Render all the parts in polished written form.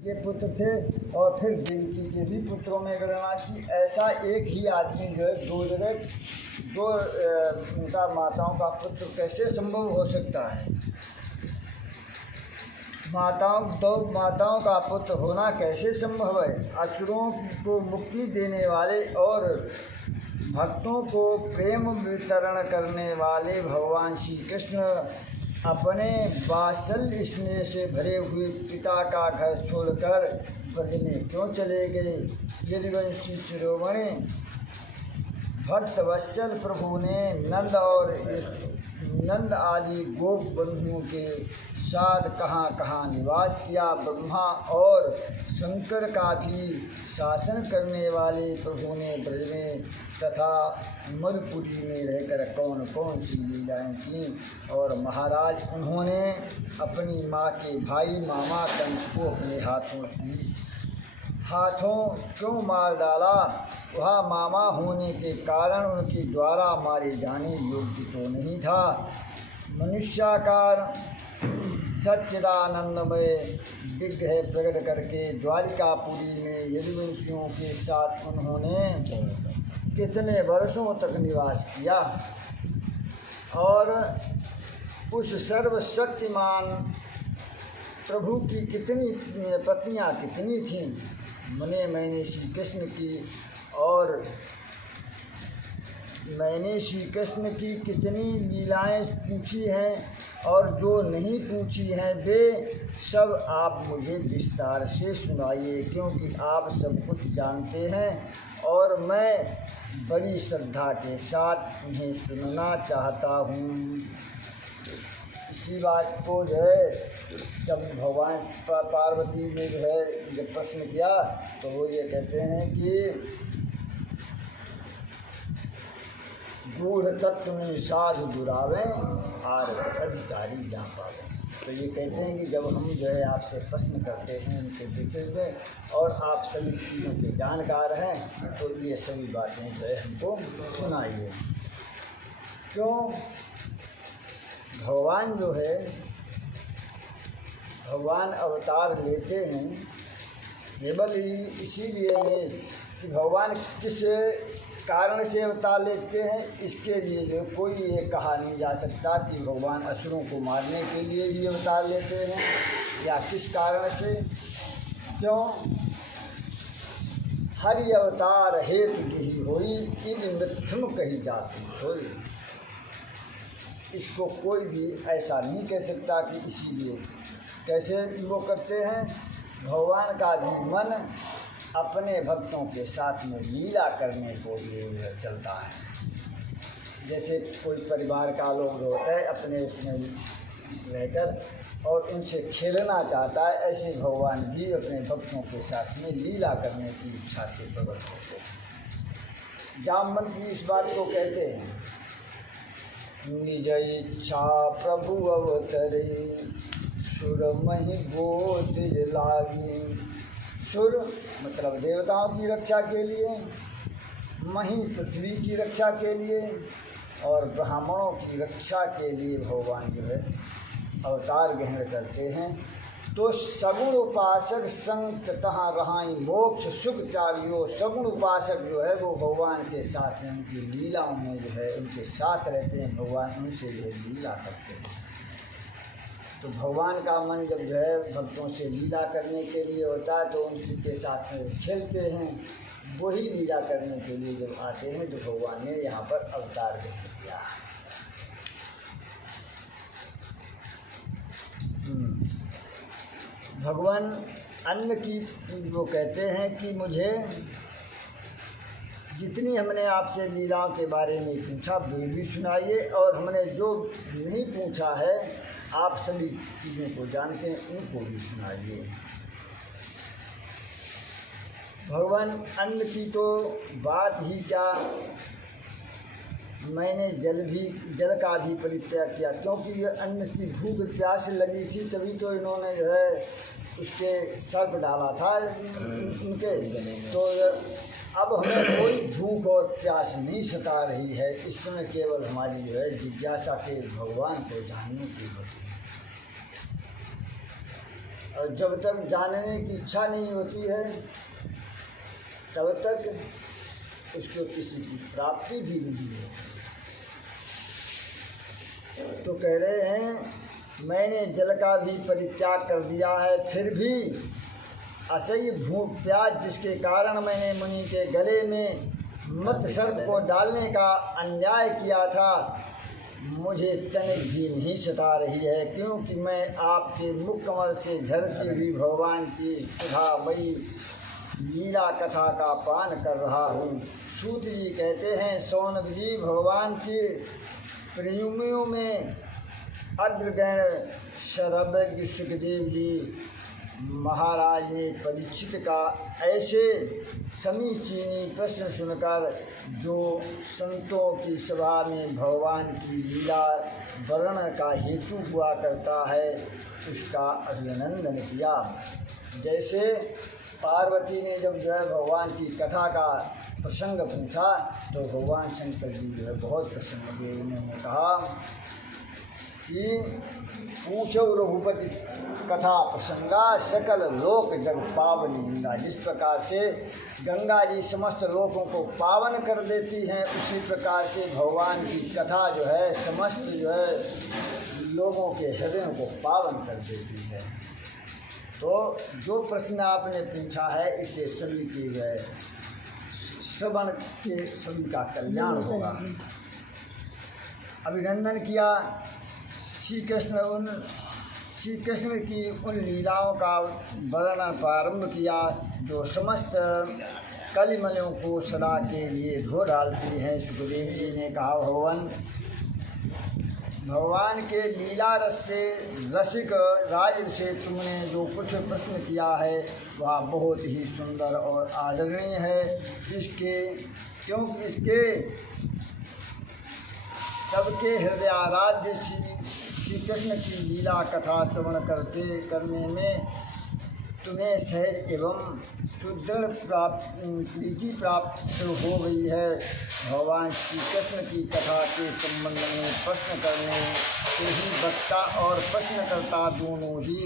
ये पुत्र थे और फिर देवकी के भी पुत्रों में गणना की। ऐसा एक ही आदमी जो है दो जगह दो उनका माताओं का पुत्र कैसे संभव हो सकता है। दो माताओं का पुत्र होना कैसे संभव है। असुरों को मुक्ति देने वाले और भक्तों को प्रेम वितरण करने वाले भगवान श्री कृष्ण अपने वात्सल्य स्नेह से भरे हुए पिता का घर छोड़कर ब्रज में क्यों चले गए। यदुवंशी शिरोमणि भक्त वत्सल प्रभु ने नंद आदि गोप बंधुओं के साथ कहाँ कहाँ निवास किया। ब्रह्मा और शंकर का भी शासन करने वाले प्रभु ने ब्रज में तथा मधुपुरी में रहकर कौन कौन सी लीलाएँ की। और महाराज उन्होंने अपनी माँ के भाई मामा कंस को अपने हाथों क्यों मार डाला। वह मामा होने के कारण उनके द्वारा मारे जाने योग्य तो नहीं था। मनुष्याकार सच्चिदानंदमय विग्रह प्रकट करके द्वारिकापुरी में यदुवंशियों के साथ उन्होंने कितने वर्षों तक निवास किया। और उस सर्वशक्तिमान प्रभु की कितनी पत्नियां कितनी थीं। मैंने श्री कृष्ण की और मैंने श्री कृष्ण की कितनी लीलाएं पूछी हैं और जो नहीं पूछी हैं वे सब आप मुझे विस्तार से सुनाइए, क्योंकि आप सब कुछ जानते हैं और मैं बड़ी श्रद्धा के साथ उन्हें सुनना चाहता हूँ। इसी बात को जो है जब भगवान पार्वती ने जो है जब प्रश्न किया तो वो ये कहते हैं कि गूढ़ तत्व में साधु दुरावें आर अधिकारी जा पावे। तो ये कहते हैं कि जब हम जो है आपसे प्रश्न करते हैं उनके विषय में और आप सभी चीज़ों के जानकार हैं तो ये सभी बातें जो है हमको सुनाइए। क्यों भगवान जो है भगवान अवतार लेते हैं केवल इसीलिए नहीं कि भगवान किस कारण से अवतार लेते हैं इसके लिए जो कोई ये कहा नहीं जा सकता कि भगवान असुरों को मारने के लिए ही अवतार लेते हैं या किस कारण से। क्यों हरि अवतार हेतु ही होई इन मिथुन कही जाती होई। इसको कोई भी ऐसा नहीं कह सकता कि इसीलिए। कैसे वो करते हैं भगवान का भी मन अपने भक्तों के साथ में लीला करने को लिए चलता है। जैसे कोई परिवार का लोग होता है अपने उसमें रहकर और उनसे खेलना चाहता है, ऐसे भगवान भी अपने भक्तों के साथ में लीला करने की इच्छा से प्रकट होते हैं। जामवंत जी इस बात को कहते हैं निज इच्छा प्रभु अवतरे सुर मही गोद लागी। सुर मतलब देवताओं की रक्षा के लिए, मही पृथ्वी की रक्षा के लिए और ब्राह्मणों की रक्षा के लिए भगवान जो है अवतार ग्रहण करते हैं। तो सगुण उपासक संग तहाँ रहाई मोक्ष सुख त्यागियो। सगुण उपासक जो है वो भगवान के साथ हैं, उनकी लीलाओं में जो है उनके साथ रहते हैं, भगवान उनसे जो है लीला करते हैं। तो भगवान का मन जब जो है भक्तों से लीला करने के लिए होता है तो उनके साथ में खेलते हैं। वही लीला करने के लिए जब आते हैं तो भगवान ने यहाँ पर अवतार ग्रहण किया। भगवान अन्न की वो कहते हैं कि मुझे जितनी हमने आपसे लीलाओं के बारे में पूछा वे भी सुनाइए और हमने जो नहीं पूछा है आप सभी चीज़ों को जानते हैं उनको भी सुनाइए। भगवान अन्न की तो बात ही क्या, मैंने जल का भी परित्याग किया क्योंकि ये अन्न की भूख प्यास लगी थी तभी तो इन्होंने जो है उसके सर्प डाला था उनके। तो अब हमें कोई भूख और प्यास नहीं सता रही है। इस समय केवल हमारी जो है जिज्ञासा के भगवान को जानने की होती है। और जब तक जानने की इच्छा नहीं होती है तब तक उसको किसी की प्राप्ति भी नहीं होती। तो कह रहे हैं मैंने जल का भी परित्याग कर दिया है, फिर भी असह्य भूख प्यास जिसके कारण मैंने मुनि के गले में मत सर्प को डालने का अन्याय किया था, मुझे तनिक भी नहीं सता रही है, क्योंकि मैं आपके मुख कमल से झरती हुई भगवान की सुधामयी लीला कथा का पान कर रहा हूँ। सूत जी कहते हैं सौनक जी भगवान के प्रेमियों में अग्रगण्य सर्वज्ञ सुखदेव जी महाराज ने परीक्षित का ऐसे समीचीनी प्रश्न सुनकर जो संतों की सभा में भगवान की लीला वर्णन का हेतु हुआ करता है उसका अभिनंदन किया। जैसे पार्वती ने जब जो है भगवान की कथा का प्रसंग पूछा तो भगवान शंकर जी जो है बहुत प्रसन्न हुए। उन्होंने कहा कि पूछो रघुपति कथा प्रसंगा सकल लोक जग पावनी गंगा। जिस प्रकार से गंगा जी समस्त लोकों को पावन कर देती हैं, उसी प्रकार से भगवान की कथा जो है समस्त जो है लोगों के हृदयों को पावन कर देती है। तो जो प्रश्न आपने पूछा है इससे सभी की जो है श्रवण से सभी का कल्याण होगा। अभिनंदन किया। श्री कृष्ण की उन लीलाओं का वर्णन प्रारंभ किया जो समस्त कलिमलों को सदा के लिए धो डालती हैं। सुखदेव जी ने कहा भगवान के लीला रस से रसिक राज से तुमने जो कुछ प्रश्न किया है वह बहुत ही सुंदर और आदरणीय है। क्योंकि इसके सबके हृदय आराध्य श्री कृष्ण की लीला कथा श्रवण करने में तुम्हें सहज एवं सुदृढ़ प्रीति प्राप्त हो गई है। भगवान श्री कृष्ण की कथा के संबंध में प्रश्न करने से ही वक्ता और प्रश्नकर्ता दोनों ही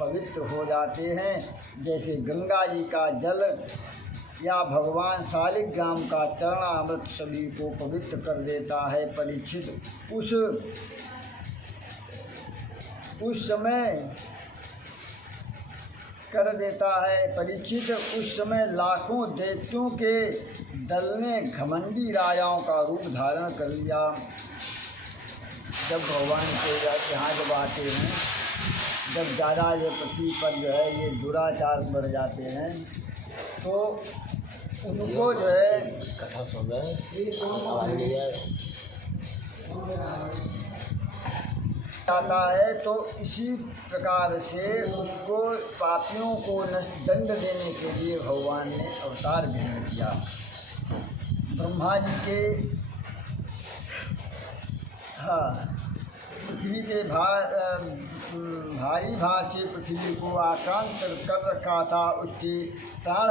पवित्र हो जाते हैं। जैसे गंगा जी का जल या भगवान शालिग्राम का चरणामृत सभी को पवित्र कर देता है। परीक्षित उस समय कर देता है। परीक्षित उस समय लाखों दैत्यों के दल ने घमंडी राजाओं का रूप धारण कर लिया। जब भगवान के यहाँ जब आते हैं, जब ज़्यादा ये पृथ्वी पर जो है ये दुराचार बढ़ जाते हैं तो उनको जो है कथा सुन रहे आता है। तो इसी प्रकार से उसको पापियों को दंड देने के लिए भगवान ने अवतार ग्रहण किया। ब्रह्मा जी के पृथ्वी के भारी भार से पृथ्वी को आक्रांत कर रखा था। उसके प्राण